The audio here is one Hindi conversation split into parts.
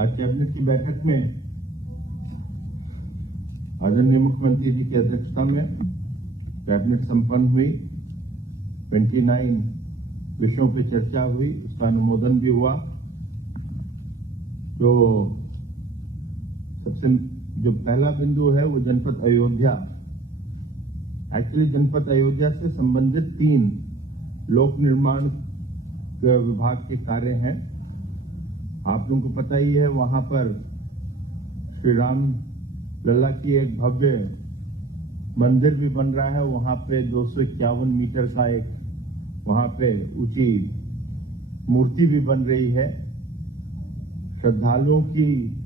आज कैबिनेट की बैठक में आदरणीय मुख्यमंत्री जी की अध्यक्षता में कैबिनेट संपन्न हुई। 29 विषयों पर चर्चा हुई, उसका अनुमोदन भी हुआ। जो पहला बिंदु है वो जनपद अयोध्या। एक्चुअली जनपद अयोध्या से संबंधित 3 लोक निर्माण विभाग के कार्य हैं। आप लोगों को पता ही है, वहां पर श्री राम लल्ला की एक भव्य मंदिर भी बन रहा है। वहां पे 251 मीटर का एक वहां पे ऊंची मूर्ति भी बन रही है। श्रद्धालुओं की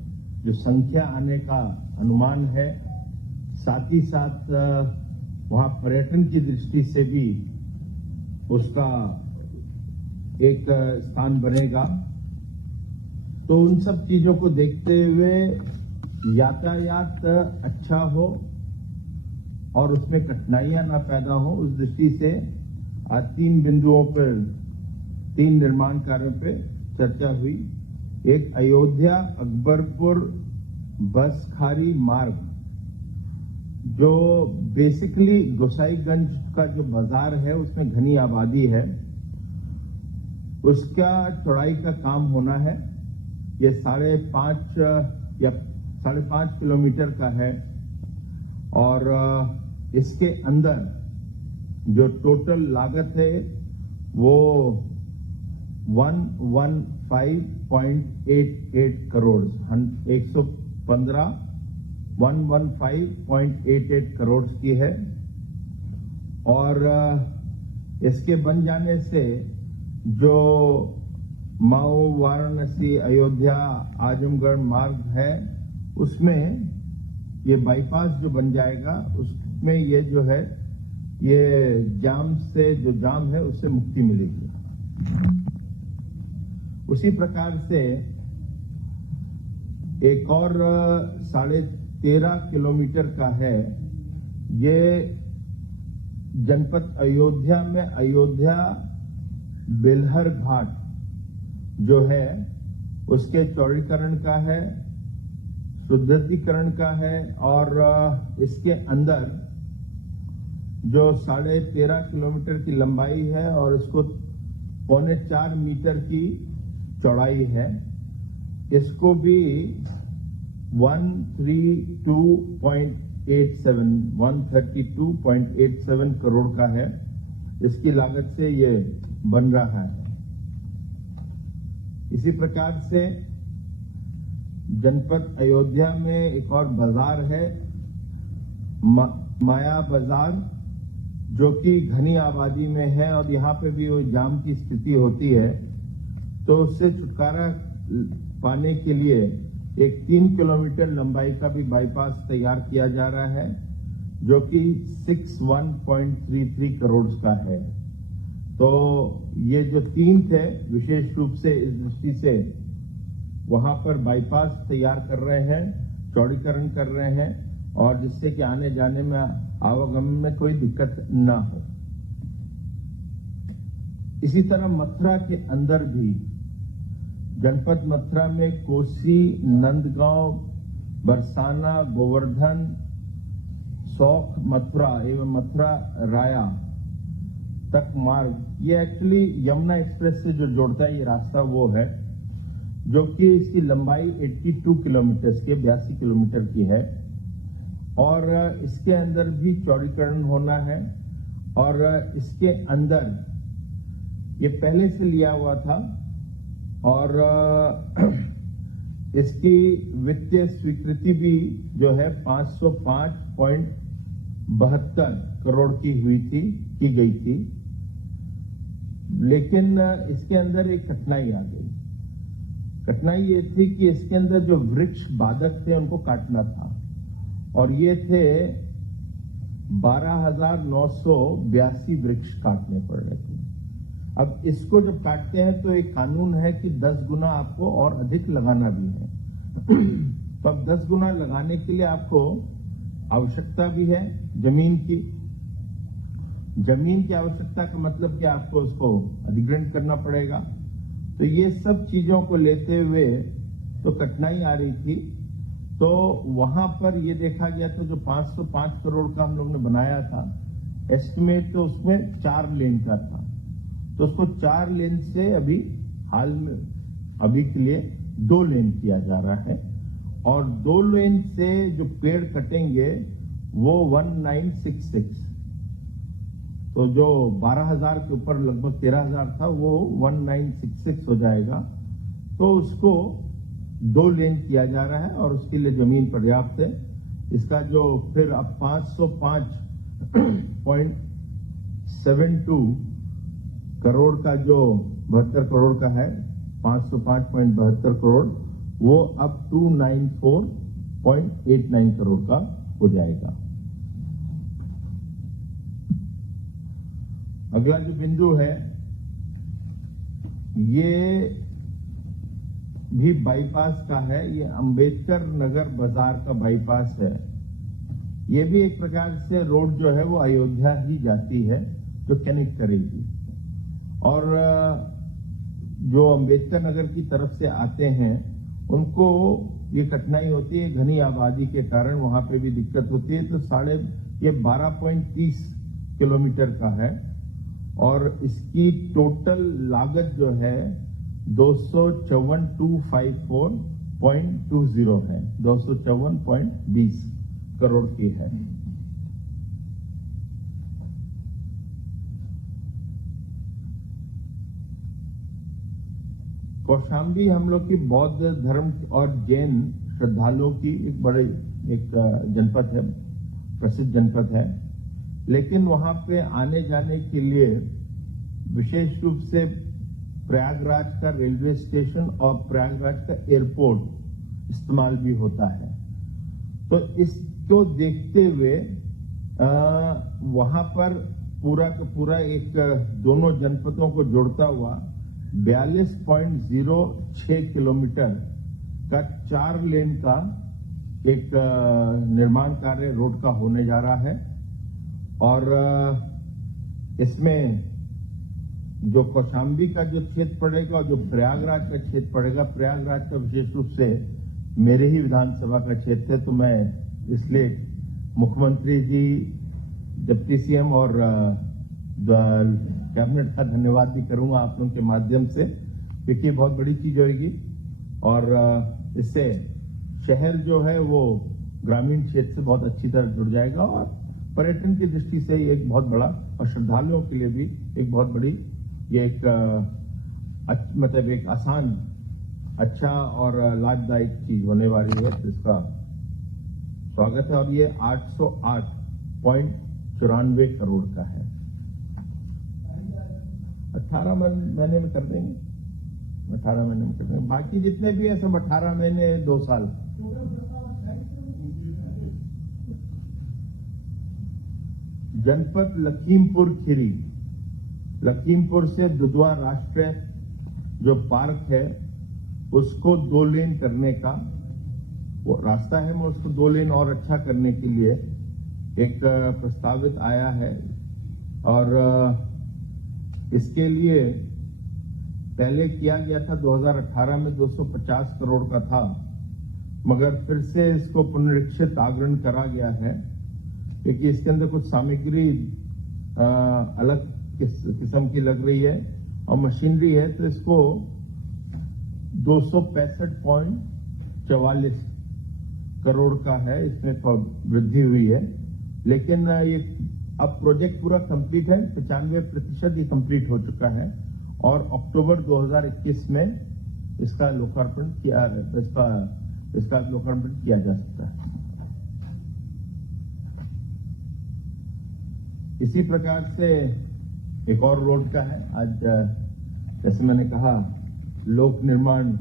जो संख्या आने का अनुमान है, साथ ही साथ वहां पर्यटन की दृष्टि से भी उसका एक स्थान बनेगा। तो उन सब चीजों को देखते हुए यातायात अच्छा हो और उसमें कठिनाइयां ना पैदा हो, उस दृष्टि से आज 3 बिंदुओं पर 3 निर्माण कार्यों पर चर्चा हुई। एक अयोध्या अकबरपुर बसखारी मार्ग, जो बेसिकली गोसाईगंज का जो बाजार है उसमें घनी आबादी है, उसका चौड़ाई का काम होना है। ये 5.5 या 5.5 किलोमीटर का है और इसके अंदर जो टोटल लागत है वो 115.88 करोड़ 115.88 करोड़ की है। और इसके बन जाने से जो मऊ वाराणसी अयोध्या आजमगढ़ मार्ग है उसमें ये बाईपास जो बन जाएगा, उसमें ये जो है ये जाम है उससे मुक्ति मिलेगी। उसी प्रकार से एक और 13.5 किलोमीटर का है, ये जनपद अयोध्या में अयोध्या बेलहर घाट जो है उसके चौड़ीकरण का है, शुद्धिकरण का है। और इसके अंदर जो 13.5 किलोमीटर की लंबाई है और इसको 3.25 मीटर की चौड़ाई है, इसको भी 132.87 करोड़ का है। इसकी लागत से ये बन रहा है। इसी प्रकार से जनपद अयोध्या में एक और बाजार है माया बाजार, जो कि घनी आबादी में है और यहाँ पे भी वो जाम की स्थिति होती है। तो उससे छुटकारा पाने के लिए एक 3 किलोमीटर लंबाई का भी बाईपास तैयार किया जा रहा है, जो कि 61.33 करोड़ का है। तो ये जो 3 थे, विशेष रूप से इस दृष्टि से वहां पर बाईपास तैयार कर रहे हैं, चौड़ीकरण कर रहे हैं, और जिससे कि आने जाने में आवागमन में कोई दिक्कत ना हो। इसी तरह मथुरा के अंदर भी जनपद मथुरा में कोसी, नंदगांव, बरसाना, गोवर्धन, सौख मथुरा एवं मथुरा राया तक मार्ग, ये एक्चुअली यमुना एक्सप्रेस से जो जोड़ता है ये रास्ता वो है, जो कि इसकी लंबाई 82 किलोमीटर की 82 किलोमीटर की है। और इसके अंदर भी चौड़ीकरण होना है। और इसके अंदर ये पहले से लिया हुआ था और इसकी वित्तीय स्वीकृति भी जो है 505.72 करोड़ की गई थी। लेकिन इसके अंदर एक कठिनाई आ गई। कठिनाई ये थी कि इसके अंदर जो वृक्ष बाधक थे उनको काटना था, और ये थे 12,982 वृक्ष काटने पड़ रहे थे। अब इसको जब काटते हैं तो एक कानून है कि 10 गुना आपको और अधिक लगाना भी है। तो अब 10 गुना लगाने के लिए आपको आवश्यकता भी है जमीन की। जमीन की आवश्यकता का मतलब कि आपको उसको अधिग्रहण करना पड़ेगा। तो ये सब चीजों को लेते हुए तो कठिनाई आ रही थी। तो वहां पर ये देखा गया था जो 505 करोड़ का हम लोग ने बनाया था एस्टिमेट, तो उसमें 4 लेन का था। तो उसको 4 लेन से अभी हाल में अभी के लिए 2 लेन किया जा रहा है, और 2 लेन से जो पेड़ कटेंगे वो 1966, तो जो 12,000 के ऊपर लगभग 13,000 था वो 1966 हो जाएगा। तो उसको 2 लेन किया जा रहा है और उसके लिए जमीन पर्याप्त है। इसका जो फिर अब 505.72 करोड़ का जो 72 करोड़ का है, 505.72 करोड़, वो अब 294.89 करोड़ का हो जाएगा। अगला जो बिंदु है ये भी बाईपास का है। ये अंबेडकर नगर बाजार का बाईपास है। ये भी एक प्रकार से रोड जो है वो अयोध्या ही जाती है, जो कनेक्ट करेगी। और जो अंबेडकर नगर की तरफ से आते हैं उनको ये कठिनाई होती है, घनी आबादी के कारण वहां पे भी दिक्कत होती है। तो 12.30 किलोमीटर का है और इसकी टोटल लागत जो है 254,254.20 है, 254.20 करोड़ की है। कौशाम्बी हम लोग की बौद्ध धर्म और जैन श्रद्धालुओं की एक जनपद है, प्रसिद्ध जनपद है। लेकिन वहां पे आने जाने के लिए विशेष रूप से प्रयागराज का रेलवे स्टेशन और प्रयागराज का एयरपोर्ट इस्तेमाल भी होता है। तो इसको देखते हुए वहां पर पूरा का पूरा एक दोनों जनपदों को जोड़ता हुआ 42.06 किलोमीटर का 4 लेन का एक निर्माण कार्य रोड का होने जा रहा है। और इसमें जो कौशाम्बी का जो क्षेत्र पड़ेगा और जो प्रयागराज का क्षेत्र पड़ेगा, प्रयागराज का विशेष रूप से मेरे ही विधानसभा का क्षेत्र है, तो मैं इसलिए मुख्यमंत्री जी, डिप्टी सीएम और कैबिनेट का धन्यवाद भी करूंगा आप लोगों के माध्यम से, क्योंकि बहुत बड़ी चीज होगी और इससे शहर जो है वो ग्रामीण क्षेत्र से बहुत अच्छी तरह जुड़ जाएगा और पर्यटन की दृष्टि से एक बहुत बड़ा, और श्रद्धालुओं के लिए भी एक बहुत बड़ी, ये एक मतलब एक आसान, अच्छा और लाभदायक चीज होने वाली है। तो इसका स्वागत है। और ये 808.94 करोड़ का है। 18 महीने में कर देंगे, 18 महीने में कर देंगे। बाकी जितने भी है सब 18 महीने 2 साल। जनपद लखीमपुर खीरी, लखीमपुर से दुधवा राष्ट्रीय जो पार्क है उसको 2 लेन करने का वो रास्ता है, मैं उसको 2 लेन और अच्छा करने के लिए एक प्रस्तावित आया है। और इसके लिए पहले किया गया था 2018 में 250 करोड़ का था, मगर फिर से इसको पुनरीक्षित आग्रहण करा गया है, क्योंकि इसके अंदर कुछ सामग्री अलग किस्म की लग रही है और मशीनरी है। तो इसको 265.44 करोड़ का है, इसमें तो वृद्धि हुई है। लेकिन ये अब प्रोजेक्ट पूरा कंप्लीट है, 95% ये कंप्लीट हो चुका है और अक्टूबर 2021 में इसका लोकार्पण किया जा सकता है। इसी प्रकार से एक और रोड का है। आज जैसे मैंने कहा, लोक निर्माण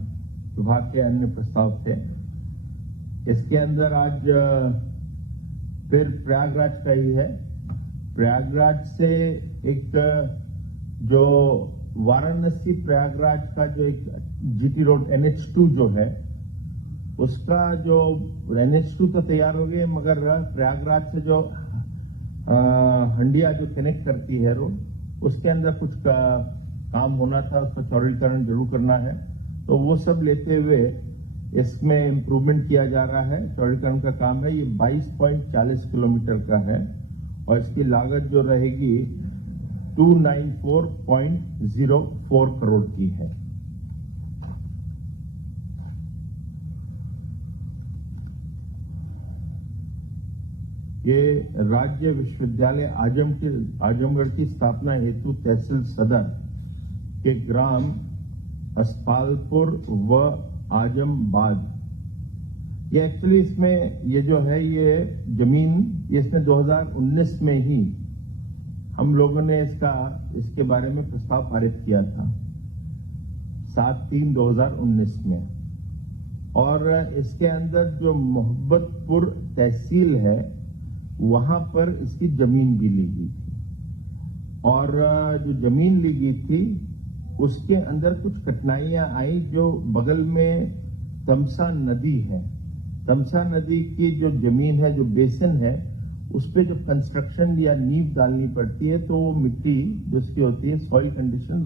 विभाग के अन्य प्रस्ताव थे, इसके अंदर आज फिर प्रयागराज का ही है। प्रयागराज से एक जो वाराणसी प्रयागराज का जो एक जीटी रोड NH2 जो है, उसका जो NH2 तो तैयार हो गई, मगर प्रयागराज से जो हंडिया जो कनेक्ट करती है रोड, उसके अंदर कुछ काम होना था, उसका चौड़ीकरण जरूर करना है। तो वो सब लेते हुए इसमें इम्प्रूवमेंट किया जा रहा है। चौड़ीकरण का काम है, ये 22.40 किलोमीटर का है और इसकी लागत जो रहेगी 294.04 करोड़ की है। ये राज्य विश्वविद्यालय आजमगढ़ की स्थापना हेतु तहसील सदर के ग्राम अस्पालपुर व आजमबाद, ये एक्चुअली इसमें ये जो है ये जमीन इसमें 2019 में ही हम लोगों ने इसके बारे में प्रस्ताव पारित किया था 7/3/2019 में, और इसके अंदर जो मोहब्बतपुर तहसील है वहां पर इसकी जमीन भी ली गई थी, और जो जमीन ली गई थी उसके अंदर कुछ कठिनाइयां आई। जो बगल में तमसा नदी है, तमसा नदी की जो जमीन है, जो बेसिन है, उस पे जब कंस्ट्रक्शन या नींव डालनी पड़ती है तो वो मिट्टी जो उसकी होती है, सॉइल कंडीशन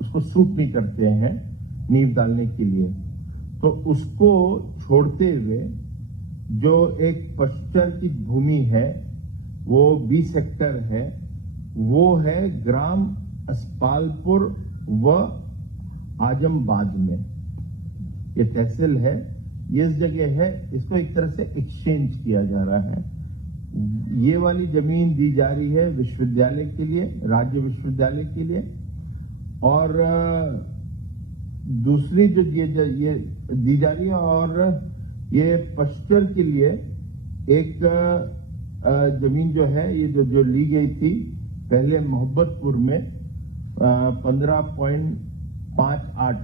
उसको सूट नहीं करते हैं नींव डालने के लिए। तो उसको छोड़ते हुए जो एक पश्चर की भूमि है वो 20 हेक्टेयर है, वो है ग्राम अस्पालपुर व आजमबाद में, ये तहसील है, ये इस जगह है। इसको एक तरह से एक्सचेंज किया जा रहा है। ये वाली जमीन दी जा रही है विश्वविद्यालय के लिए, राज्य विश्वविद्यालय के लिए, और दूसरी जो ये दी जा रही है, और ये पश्चर के लिए एक जमीन जो है ये जो ली गई थी पहले मोहब्बतपुर में 15.58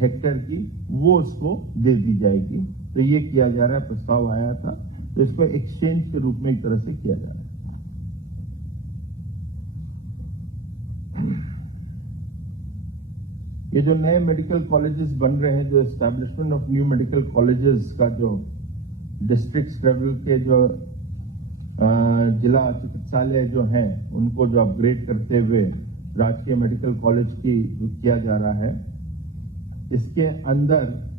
हेक्टेयर की, वो उसको दे दी जाएगी। तो ये किया जा रहा है, प्रस्ताव आया था, तो इसको एक्सचेंज के रूप में एक तरह से किया जा रहा है। ये जो नए मेडिकल कॉलेजेस बन रहे हैं, जो establishment of new medical colleges का जो डिस्ट्रिक्ट लेवल के जो जिला चिकित्सालय जो हैं उनको जो अपग्रेड करते हुए राजकीय मेडिकल कॉलेज की किया जा रहा है, इसके अंदर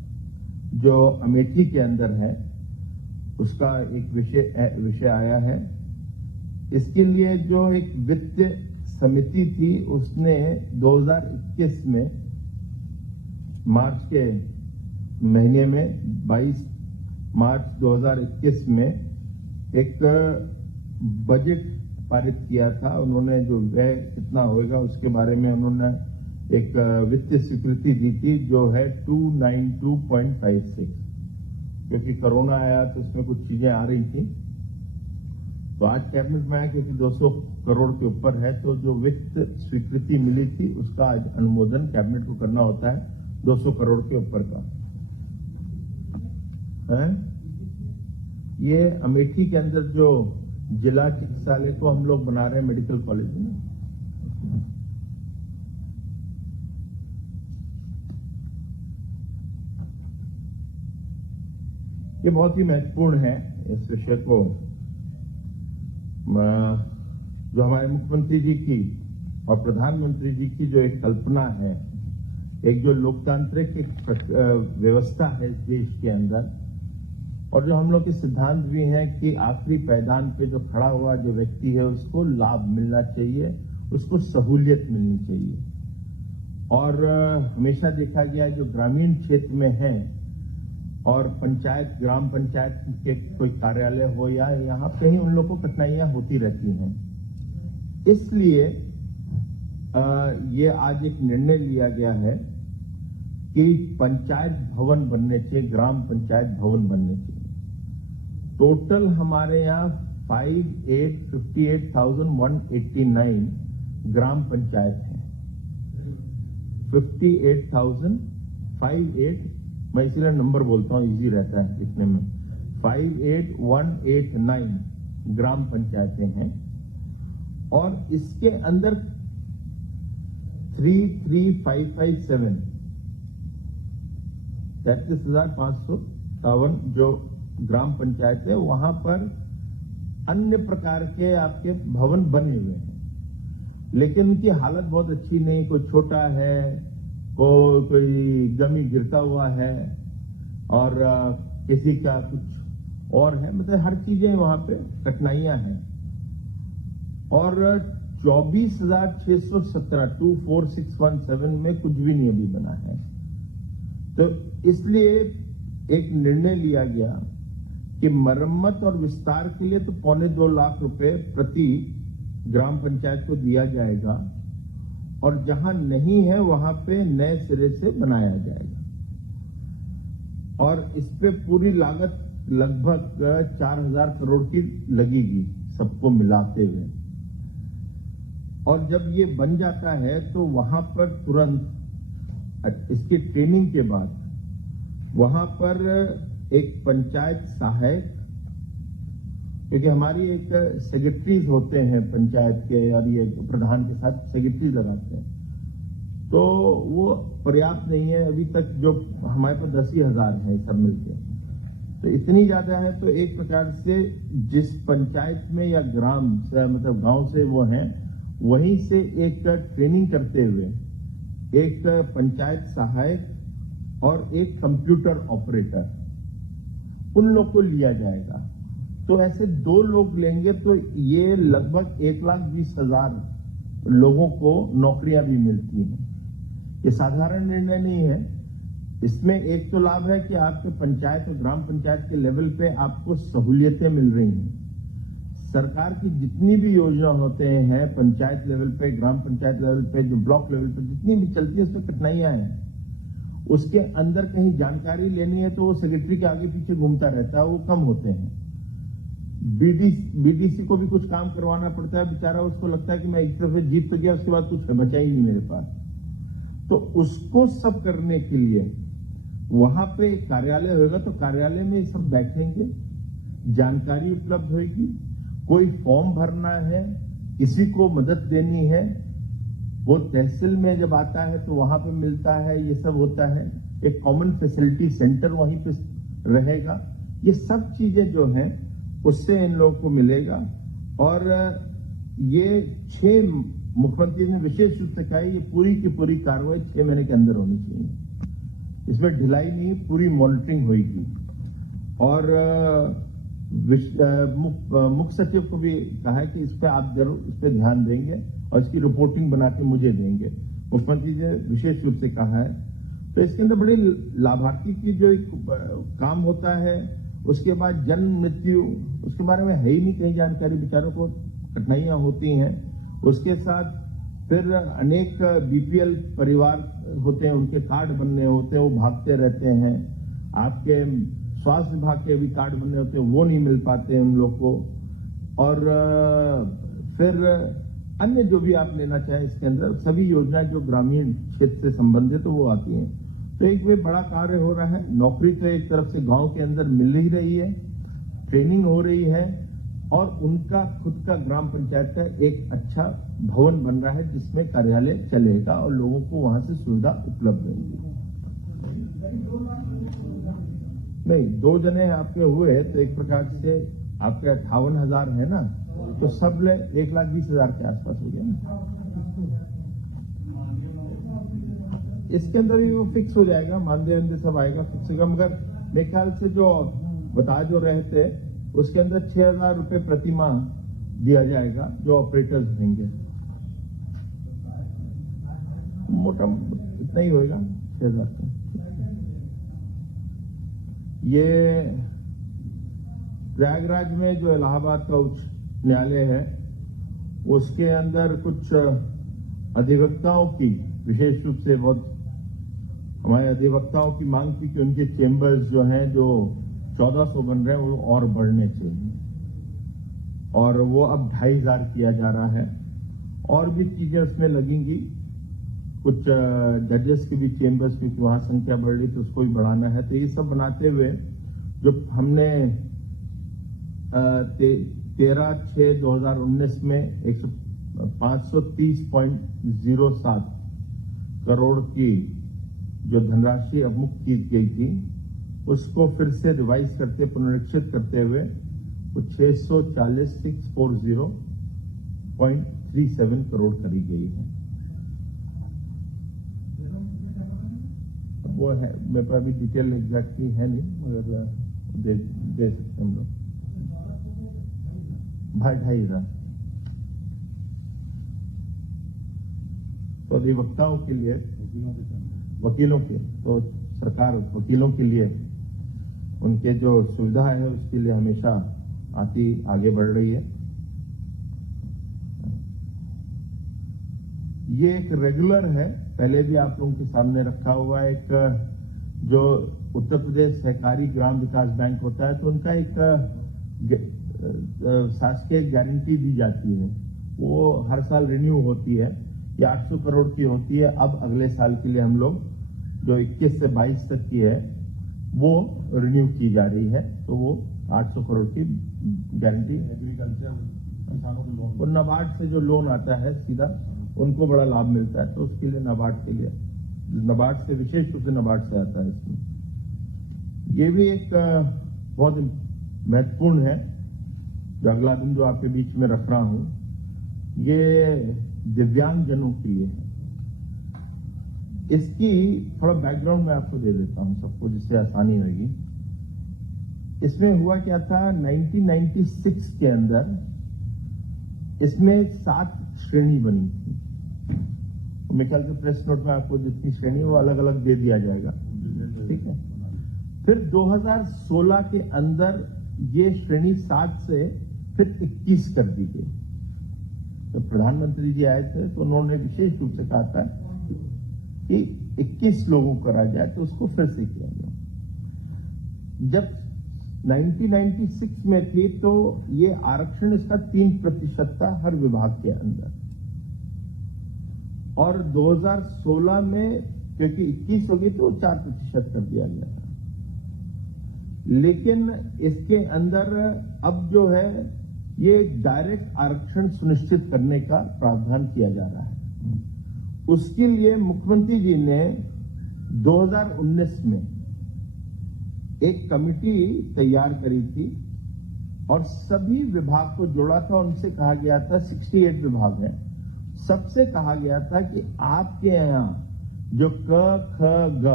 जो अमेठी के अंदर है उसका एक विषय आया है। इसके लिए जो एक वित्त समिति थी उसने 2021 में मार्च के महीने में 22 मार्च 2021 में एक बजट पारित किया था। उन्होंने जो व्यय कितना होगा उसके बारे में उन्होंने एक वित्तीय स्वीकृति दी थी जो है 292.56, क्योंकि कोरोना आया तो इसमें कुछ चीजें आ रही थी। तो आज कैबिनेट में आया क्योंकि 200 करोड़ के ऊपर है, तो जो वित्त स्वीकृति मिली थी उसका आज अनुमोदन कैबिनेट को करना होता है 200 करोड़ के ऊपर का है। ये अमेठी के अंदर जो जिला चिकित्सालय को हम लोग बना रहे हैं मेडिकल कॉलेज में, ये बहुत ही महत्वपूर्ण है। इस विषय को जो हमारे मुख्यमंत्री जी की और प्रधानमंत्री जी की जो एक कल्पना है, एक जो लोकतांत्रिक एक व्यवस्था है इस देश के अंदर, और जो हम लोग के सिद्धांत भी हैं कि आखिरी पायदान पे जो खड़ा हुआ जो व्यक्ति है उसको लाभ मिलना चाहिए, उसको सहूलियत मिलनी चाहिए। और हमेशा देखा गया है जो ग्रामीण क्षेत्र में है और पंचायत, ग्राम पंचायत के कोई कार्यालय हो या यहाँ कहीं उन लोगों को कठिनाइयां होती रहती हैं। इसलिए ये आज एक निर्णय लिया गया है कि पंचायत भवन बनने चाहिए, ग्राम पंचायत भवन बनने चाहिए। टोटल हमारे यहाँ 58,189 ग्राम पंचायत है। 58,058, मैं इसलिए नंबर बोलता हूँ, इजी रहता है लिखने में। 58,189 ग्राम पंचायतें हैं, और इसके अंदर 33,557 33,557 जो ग्राम पंचायत है, वहां पर अन्य प्रकार के आपके भवन बने हुए हैं, लेकिन उनकी हालत बहुत अच्छी नहीं। कोई छोटा है, कोई एकदम ही गिरता हुआ है, और किसी का कुछ और है, मतलब हर चीजें वहां पे कठिनाइयां हैं। और 24,617 24617 में कुछ भी नहीं अभी बना है। तो इसलिए एक निर्णय लिया गया कि मरम्मत और विस्तार के लिए तो 2.25 लाख रुपए प्रति ग्राम पंचायत को दिया जाएगा और जहां नहीं है वहां पे नए सिरे से बनाया जाएगा। और इस पे पूरी लागत लगभग 4,000 करोड़ की लगेगी सबको मिलाते हुए। और जब ये बन जाता है तो वहां पर तुरंत इसकी ट्रेनिंग के बाद वहां पर एक पंचायत सहायक, क्योंकि हमारी एक सेक्रेटरीज होते हैं पंचायत के और ये प्रधान के साथ सेक्रेटरीज लगाते हैं, तो वो पर्याप्त नहीं है अभी तक। जो हमारे पास 10,000 है सब मिलके, तो इतनी ज्यादा है। तो एक प्रकार से जिस पंचायत में या ग्राम मतलब गांव से वो हैं, वहीं से एक ट्रेनिंग करते हुए एक पंचायत सहायक और एक कंप्यूटर ऑपरेटर, उन लोग को लिया जाएगा। तो ऐसे 2 लोग लेंगे तो ये लगभग 1,20,000 लोगों को नौकरियां भी मिलती हैं। ये साधारण निर्णय नहीं है। इसमें एक तो लाभ है कि आपके पंचायत और ग्राम पंचायत के लेवल पे आपको सहूलियतें मिल रही हैं। सरकार की जितनी भी योजना होते हैं पंचायत लेवल पे, ग्राम पंचायत लेवल पे, जो ब्लॉक लेवल पे जितनी भी चलती है उसमें कठिनाइयां हैं। उसके अंदर कहीं जानकारी लेनी है तो वो सेक्रेटरी के आगे पीछे घूमता रहता है, वो कम होते हैं। बीडीसी को भी कुछ काम करवाना पड़ता है, बेचारा उसको लगता है कि मैं एक तरफ जीत तो गया, उसके बाद कुछ बचा ही नहीं मेरे पास। तो उसको सब करने के लिए वहां पे एक कार्यालय होगा, तो कार्यालय में सब बैठेंगे, जानकारी उपलब्ध होगी। कोई फॉर्म भरना है, किसी को मदद देनी है, वो तहसील में जब आता है तो वहां पे मिलता है, ये सब होता है। एक कॉमन फैसिलिटी सेंटर वहीं पे रहेगा। ये सब चीजें जो हैं उससे इन लोगों को मिलेगा। और ये 6 मुख्यमंत्री ने विशेष रूप से कहा है, ये पूरी की पूरी कार्रवाई 6 महीने के अंदर होनी चाहिए। इसमें ढिलाई नहीं, पूरी मॉनिटरिंग होगी। और मुख्य सचिव को भी कहा है कि इस पे आप जरूर इस पे ध्यान देंगे और इसकी रिपोर्टिंग बना के मुझे देंगे। मुख्यमंत्री जी ने विशेष रूप से कहा है। तो इसके अंदर बड़ी लाभार्थी की जो एक काम होता है, उसके बाद जन्म मृत्यु, उसके बारे में है ही नहीं कहीं जानकारी, बेचारों को कठिनाइयां होती हैं। उसके साथ फिर अनेक बीपीएल परिवार होते हैं, उनके कार्ड बनने होते हैं, वो भागते रहते हैं। आपके स्वास्थ्य विभाग के भी कार्ड बनने होते हैं, वो नहीं मिल पाते हैं उन लोग को। और फिर अन्य जो भी आप लेना चाहें इसके अंदर सभी योजनाएं जो ग्रामीण क्षेत्र से संबंधित तो वो आती हैं। तो एक वे बड़ा कार्य हो रहा है। नौकरी तो एक तरफ से गांव के अंदर मिल ही रही है, ट्रेनिंग हो रही है, और उनका खुद का ग्राम पंचायत का एक अच्छा भवन बन रहा है जिसमें कार्यालय चलेगा और लोगों को वहां से सुविधा उपलब्ध रहेगी। नहीं, 2 जने आपके हुए तो एक प्रकार से आपके 58,000 है ना, तो सब 1,20,000 के आसपास हो गया ना। इसके अंदर भी वो फिक्स हो जाएगा, मानदेय वंदे सब आएगा, फिक्स होगा। मगर मेरे ख्याल से जो बता जो रहे थे उसके अंदर 6,000 रुपए प्रति माह दिया जाएगा जो ऑपरेटर्स देंगे। मोटा इतना ही होएगा 6,000 का। ये प्रयागराज में जो इलाहाबाद का उच्च न्यायालय है उसके अंदर कुछ अधिवक्ताओं की विशेष रूप से बहुत हमारे अधिवक्ताओं की मांग थी कि उनके चेंबर्स जो हैं जो 1,400 बन रहे हैं वो और बढ़ने चाहिए, और वो अब 2,500 किया जा रहा है। और भी चीजें उसमें लगेंगी, कुछ जजेस के भी चेंबर्स क्योंकि वहां संख्या बढ़ रही तो उसको भी बढ़ाना है। तो ये सब बनाते हुए जो हमने 13/6/2019 में 530.07 करोड़ की जो धनराशि अवमुक्त की गई थी उसको फिर से रिवाइज करते पुनरीक्षित करते हुए वो 640.37 करोड़ करी गई है। वो है, मेरे पास अभी डिटेल एग्जैक्टली है नहीं, मगर दे सकते हम लोग। 2,500 तो अधिवक्ताओं के लिए, वकीलों के, तो सरकार वकीलों के लिए उनके जो सुविधा है उसके लिए हमेशा आगे बढ़ रही है। ये एक रेगुलर है, पहले भी आप लोगों के सामने रखा हुआ एक जो उत्तर प्रदेश सहकारी ग्राम विकास बैंक होता है, तो उनका एक शासकीय गारंटी दी जाती है, वो हर साल रिन्यू होती है, ये 800 करोड़ की होती है। अब अगले साल के लिए हम लोग जो 21 से 22 तक की है वो रिन्यू की जा रही है, तो वो 800 करोड़ की गारंटी। एग्रीकल्चर किसानों को लोन, वो नाबार्ड से जो लोन आता है सीधा उनको बड़ा लाभ मिलता है, तो उसके लिए नाबार्ड से विशेष रूप से नाबार्ड से आता है इसमें। ये भी एक बहुत महत्वपूर्ण है जो अगला दिन जो आपके बीच में रख रहा हूं, ये दिव्यांगजनों के लिए है। इसकी थोड़ा बैकग्राउंड मैं आपको दे देता हूं सबको, जिससे आसानी होगी। इसमें हुआ क्या था, 1996 के अंदर इसमें 7 श्रेणी बनी थी। मेरे ख्याल से प्रेस नोट में आपको जितनी श्रेणी वो अलग अलग दे दिया जाएगा, ठीक है। फिर 2016 के अंदर ये श्रेणी 7 से फिर 21 कर दी गई। तो प्रधानमंत्री जी आए थे तो उन्होंने विशेष रूप से कहा था कि 21 लोगों को करा जाए, तो उसको फिर से किया गया। जब 1996 में थी तो ये आरक्षण इसका 3% था हर विभाग के अंदर, और 2016 में क्योंकि 21 हो गई तो 4% कर दिया गया था। लेकिन इसके अंदर अब जो है ये डायरेक्ट आरक्षण सुनिश्चित करने का प्रावधान किया जा रहा है। उसके लिए मुख्यमंत्री जी ने 2019 में एक कमिटी तैयार करी थी और सभी विभाग को जोड़ा था। उनसे कहा गया था, 68 विभाग हैं, सबसे कहा गया था कि आपके यहाँ जो क ख ग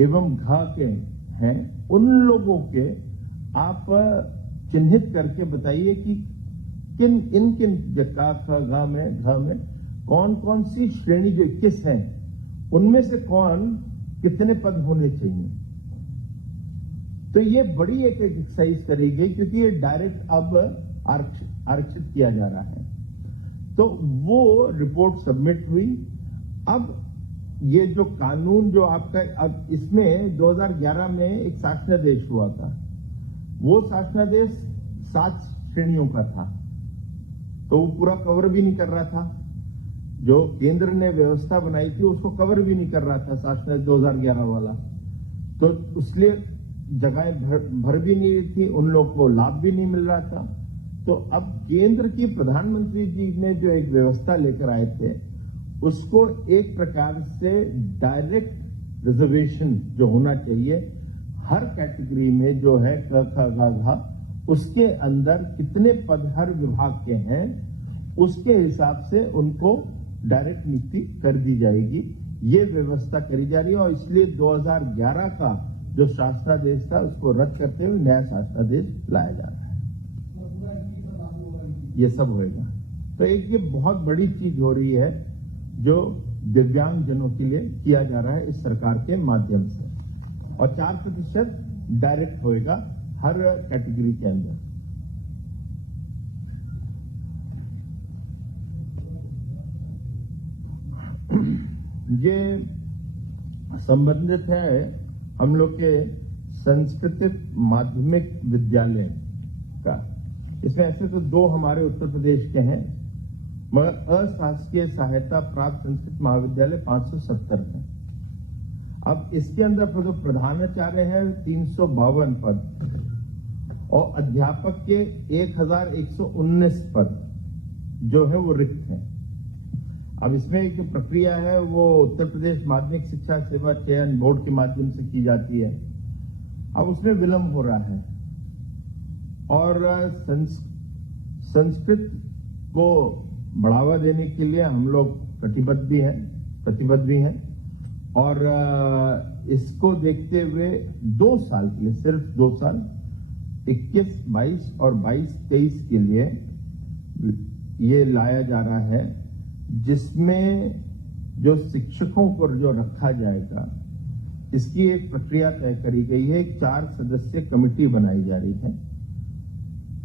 एवं घ के हैं उन लोगों के आप चिन्हित करके बताइए कि किन क ख घ में कौन कौन सी श्रेणी जो 21 है उनमें से कौन कितने पद होने चाहिए। तो ये बड़ी एक एक्सरसाइज करी गई क्योंकि ये डायरेक्ट अब आरक्षित किया जा रहा है। तो वो रिपोर्ट सबमिट हुई। अब ये जो कानून जो आपका, अब इसमें 2011 में एक शासनादेश हुआ था, वो शासनादेश 7 श्रेणियों का था, तो वो पूरा कवर भी नहीं कर रहा था। जो केंद्र ने व्यवस्था बनाई थी उसको कवर भी नहीं कर रहा था शासनादेश 2011 वाला, तो उसलिए जगहें भर भी नहीं थी, उन लोगों को लाभ भी नहीं मिल रहा था। तो अब केंद्र की प्रधानमंत्री जी ने जो एक व्यवस्था लेकर आए थे उसको एक प्रकार से डायरेक्ट रिजर्वेशन जो होना चाहिए हर कैटेगरी में जो है क ख ग घ, उसके अंदर कितने पद हर विभाग के हैं उसके हिसाब से उनको डायरेक्ट नियुक्ति कर दी जाएगी। ये व्यवस्था करी जा रही है और इसलिए 2011 का जो शासनादेश था उसको रद्द करते हुए नया शासनादेश लाया जा रहा है। ये सब होएगा। तो एक ये बहुत बड़ी चीज हो रही है जो दिव्यांगजनों के लिए किया जा रहा है इस सरकार के माध्यम से, और 4% डायरेक्ट होएगा हर कैटेगरी के अंदर। ये संबंधित है हम लोग के संस्कृत माध्यमिक विद्यालय का। इसमें ऐसे तो 2 हमारे उत्तर प्रदेश के हैं, मगर अशासकीय सहायता प्राप्त संस्कृत महाविद्यालय 570 है। अब इसके अंदर जो प्रधानाचार्य है 352 पद और अध्यापक के 1119 पद जो है वो रिक्त हैं। अब इसमें एक प्रक्रिया है वो उत्तर प्रदेश माध्यमिक शिक्षा सेवा चयन बोर्ड के माध्यम से की जाती है। अब उसमें विलंब हो रहा है और संस्कृत को बढ़ावा देने के लिए हम लोग प्रतिबद्ध भी हैं और इसको देखते हुए 2 साल के लिए, सिर्फ 2 साल 21-22 और 22-23 के लिए ये लाया जा रहा है, जिसमें जो शिक्षकों को जो रखा जाएगा इसकी एक प्रक्रिया तय करी गई है। एक 4 सदस्यीय कमेटी बनाई जा रही है।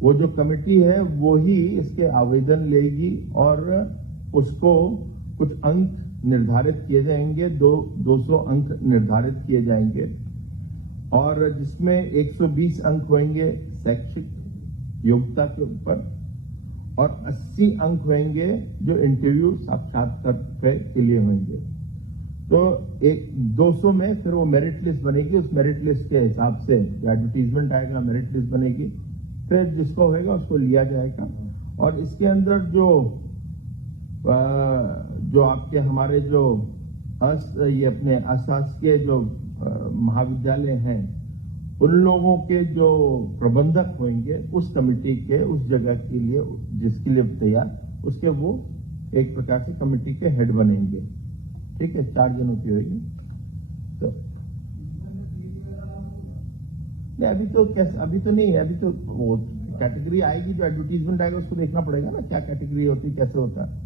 वो जो कमेटी है वो ही इसके आवेदन लेगी और उसको कुछ अंक निर्धारित किए जाएंगे, 200 अंक निर्धारित किए जाएंगे और जिसमें 120 अंक होंगे शैक्षिक योग्यता के ऊपर और 80 अंक होंगे जो इंटरव्यू साक्षात्कार के लिए होंगे। तो एक 200 में फिर वो मेरिट लिस्ट बनेगी। उस मेरिट लिस्ट के हिसाब से एडवर्टीजमेंट आएगा, मेरिट लिस्ट बनेगी, फिर जिसको होगा उसको लिया जाएगा। और इसके अंदर जो आपके हमारे जो ये अपने अशासकीय जो महाविद्यालय हैं, उन लोगों के जो प्रबंधक होंगे उस कमेटी के उस जगह के लिए जिसके लिए तैयार, उसके वो एक प्रकार से कमेटी के हेड बनेंगे। ठीक है, 4 जनों की होगी। तो नहीं, अभी तो नहीं है। अभी तो वो कैटेगरी आएगी, जो एडवर्टीजमेंट आएगा उसको देखना पड़ेगा ना, क्या कैटेगरी होती है, कैसे होता है।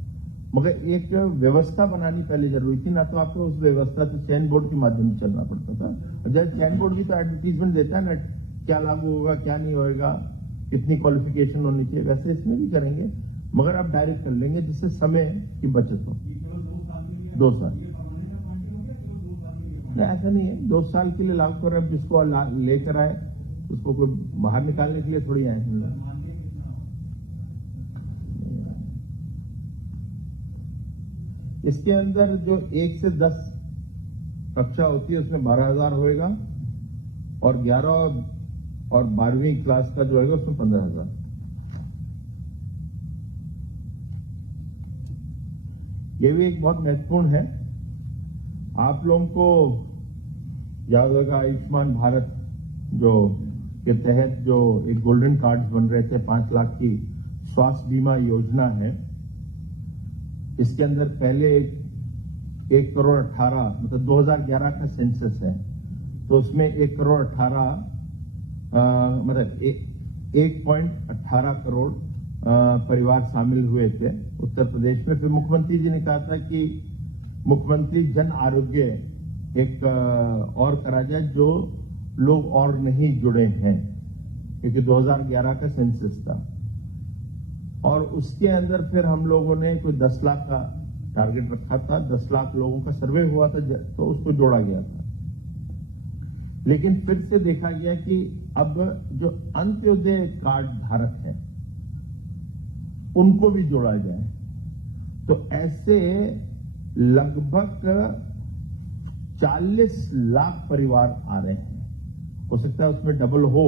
मगर एक व्यवस्था बनानी पहले जरूरी थी ना, तो आपको उस व्यवस्था से चयन बोर्ड के माध्यम से चलना पड़ता था। और जब चयन बोर्ड भी तो एडवर्टीजमेंट देता है ना, क्या लागू होगा, क्या नहीं होगा, कितनी क्वालिफिकेशन होनी चाहिए, वैसे इसमें भी करेंगे, मगर आप डायरेक्ट कर लेंगे जिससे समय की बचत हो। 2 साल नहीं, ऐसा नहीं है, 2 साल के लिए लागू कर रहे हैं। जिसको लेकर आए उसको कोई बाहर निकालने के लिए थोड़ी आए हम लोग। इसके अंदर जो 1 से 10 कक्षा होती है उसमें 12,000 होएगा और 11 और 12वीं क्लास का जो होगा उसमें 15,000। ये भी एक बहुत महत्वपूर्ण है। आप लोगों को याद होगा आयुष्मान भारत जो के तहत जो एक गोल्डन कार्ड्स बन रहे थे, 5 लाख की स्वास्थ्य बीमा योजना है। इसके अंदर पहले 1 करोड़ 18, मतलब 2011 का सेंसस है, तो उसमें 1 करोड़ 18 मतलब 1.18 करोड़ परिवार शामिल हुए थे उत्तर प्रदेश में। फिर मुख्यमंत्री जी ने कहा था कि मुख्यमंत्री जन आरोग्य एक और करा जाए जो लोग और नहीं जुड़े हैं, क्योंकि 2011 का सेंसस था। और उसके अंदर फिर हम लोगों ने कोई 10 लाख का टारगेट रखा था, 10 लाख लोगों का सर्वे हुआ था तो उसको जोड़ा गया था। लेकिन फिर से देखा गया कि अब जो अंत्योदय कार्ड धारक हैं उनको भी जोड़ा जाए, तो ऐसे लगभग 40 लाख परिवार आ रहे हैं। हो सकता है उसमें डबल हो,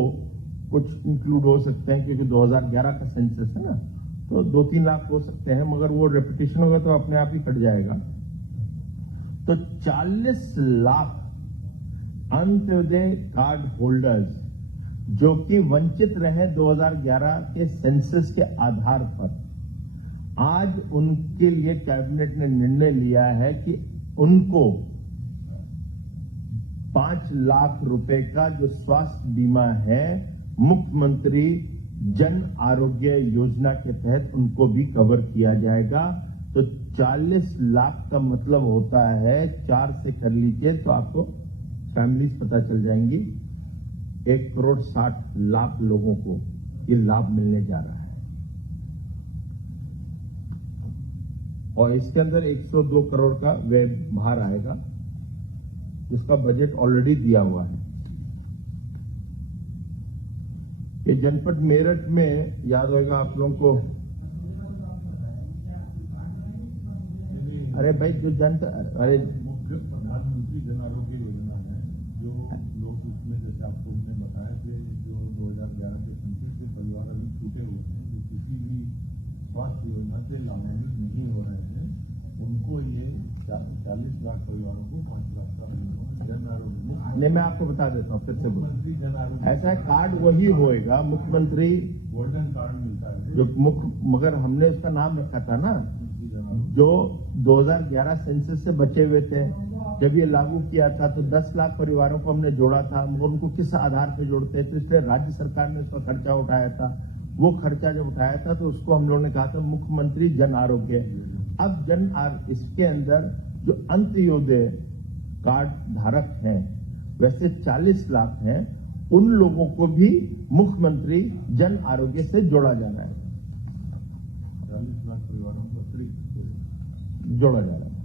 कुछ इंक्लूड हो सकते हैं, क्योंकि 2011 का सेंसस है ना, तो 2-3 लाख हो सकते हैं, मगर वो रेपिटेशन होगा तो अपने आप ही कट जाएगा। तो 40 लाख अंत्योदय कार्ड होल्डर्स जो कि वंचित रहे 2011 के सेंसस के आधार पर, आज उनके लिए कैबिनेट ने निर्णय लिया है कि उनको 5 लाख रुपए का जो स्वास्थ्य बीमा है मुख्यमंत्री जन आरोग्य योजना के तहत उनको भी कवर किया जाएगा। तो 40 लाख का मतलब होता है, 4 से कर लीजिए तो आपको फैमिलीज पता चल जाएंगी, 1 करोड़ 60 लाख लोगों को ये लाभ मिलने जा रहा है। और इसके अंदर 102 करोड़ का व्यय बाहर आएगा, जिसका बजट ऑलरेडी दिया हुआ है। ये जनपद मेरठ में याद होगा आप लोगों को, अरे भाई जो अरे मुख्य प्रधानमंत्री जन आरोग्य योजना है, जो लोग उसमें जैसे आपको हमने बताया कि जो 2011 के सेंसस से परिवार अभी छूटे हुए हैं, जो किसी भी स्वास्थ्य योजना से लाभान्वित नहीं हो रहे हैं, उनको ये 40 लाख परिवारों को 5 लाख का जन आरोग्य। नहीं, मैं आपको बता देता हूँ फिर से, मुख्यमंत्री जन आरोग्य ऐसा कार्ड वही होएगा, मुख्यमंत्री गोल्डन कार्ड मिलता है जो मगर हमने उसका नाम रखा था ना, जो 2011 सेंसस से बचे हुए थे, जब ये लागू किया था तो 10 लाख परिवारों को हमने जोड़ा था। हम उनको किस आधार पर जोड़ते हैं, तो इसलिए राज्य सरकार ने उसका खर्चा उठाया था। वो खर्चा जब उठाया था तो उसको हम लोगों ने कहा था मुख्यमंत्री जन आरोग्य। अब इसके अंदर जो अंत्योदय कार्ड धारक हैं वैसे 40 लाख हैं, उन लोगों को भी मुख्यमंत्री जन आरोग्य से जोड़ा जा रहा है, 40 लाख परिवारों को अतिरिक्त जोड़ा जा रहा है।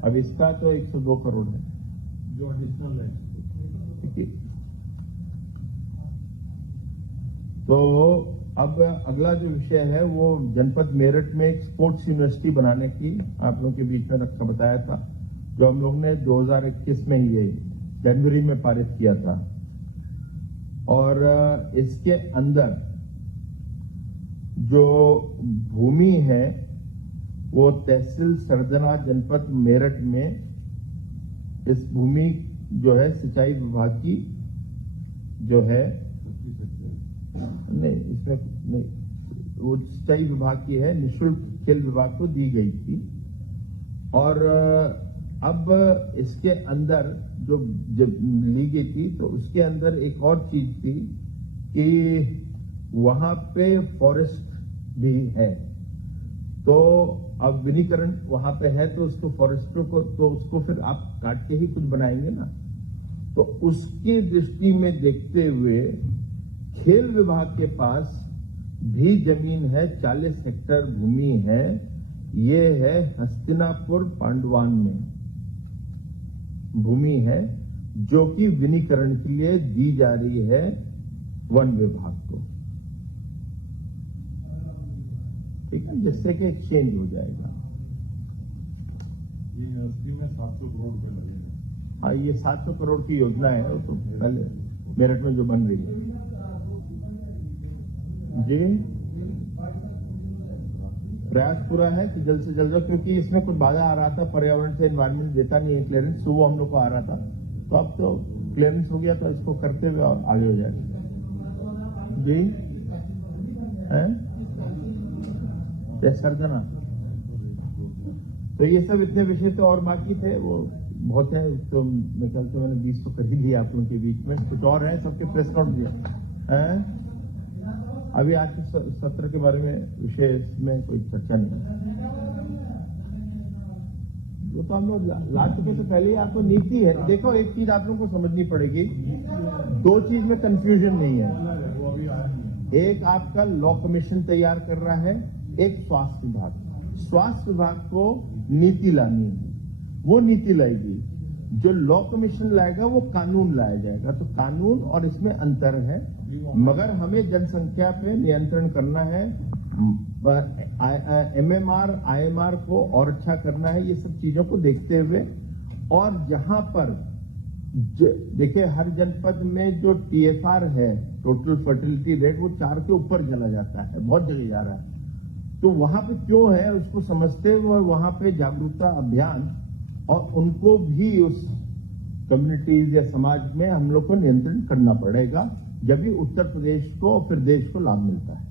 अब इसका तो 102 करोड़ है जो एडिशनल है। ठीक है। तो अब अगला जो विषय है वो जनपद मेरठ में एक स्पोर्ट्स यूनिवर्सिटी बनाने की आप लोगों के बीच में रखा बताया था, जो हम लोग ने 2021 में ही जनवरी में पारित किया था। और इसके अंदर जो भूमि है वो तहसील सरदना जनपद मेरठ में इस भूमि जो है सिंचाई विभाग की जो है नहीं, इसमें नहीं, वो सिंचाई विभाग की है, निःशुल्क खेल विभाग को दी गई थी। और अब इसके अंदर जो जब ली गई थी तो उसके अंदर एक और चीज थी कि वहां पे फॉरेस्ट भी है, तो अब वनीकरण वहां पे है तो उसको फॉरेस्टर को तो उसको फिर आप काट के ही कुछ बनाएंगे ना, तो उसकी दृष्टि में देखते हुए खेल विभाग के पास भी जमीन है, 40 हेक्टेयर भूमि है। ये है हस्तिनापुर पांडवान में भूमि है जो कि वनीकरण के लिए दी जा रही है वन विभाग को। ठीक है, जिससे कि एक्सचेंज हो जाएगा। ये यूनिवर्सिटी में 700 करोड़ रुपए लगेगा। हाँ, ये 700 करोड़ की योजना है, वो तो पहले मेरठ में जो बन रही है जी। प्रयास पूरा है कि जल्द से जल्द, क्योंकि इसमें कुछ बाधा आ रहा था, पर्यावरण से एनवायरमेंट देता नहीं है क्लियरेंस, तो वो हम लोग को आ रहा था, तो अब तो क्लियरेंस हो गया तो इसको करते हुए और आगे हो जाएगा जी। है सरदना, तो ये सब इतने विषय तो और बाकी थे, वो बहुत है, तो मेरे ख्याल से मैंने 20 तो कर ही दिया आप लोगों के बीच में, कुछ और है सबके प्रेस नोट दिया है। अभी आज के सत्र के बारे में विषय में कोई चर्चा नहीं, वो तो हम लोग ला चुके तो पहले ही। आपको नीति है, देखो एक चीज आप लोगों को समझनी पड़ेगी, दो चीज में कंफ्यूजन नहीं है। वो अभी आया नहीं है। एक आपका लॉ कमीशन तैयार कर रहा है, एक स्वास्थ्य विभाग। स्वास्थ्य विभाग को नीति लानी है, वो नीति लाएगी। जो लॉ कमीशन लाएगा वो कानून लाया जाएगा, तो कानून और इसमें अंतर है। मगर हमें जनसंख्या पे नियंत्रण करना है, एमएमआर आईएमआर को और अच्छा करना है, ये सब चीजों को देखते हुए। और जहां पर देखिए हर जनपद में जो टीएफआर है, टोटल फर्टिलिटी रेट, वो 4 के ऊपर चला जाता है, बहुत जगह जा रहा है। तो वहां पे क्यों है उसको समझते हुए वहां पे जागरूकता अभियान, और उनको भी उस कम्युनिटीज या समाज में हम लोग को नियंत्रण करना पड़ेगा, जब भी उत्तर प्रदेश को और फिर देश को लाभ मिलता है।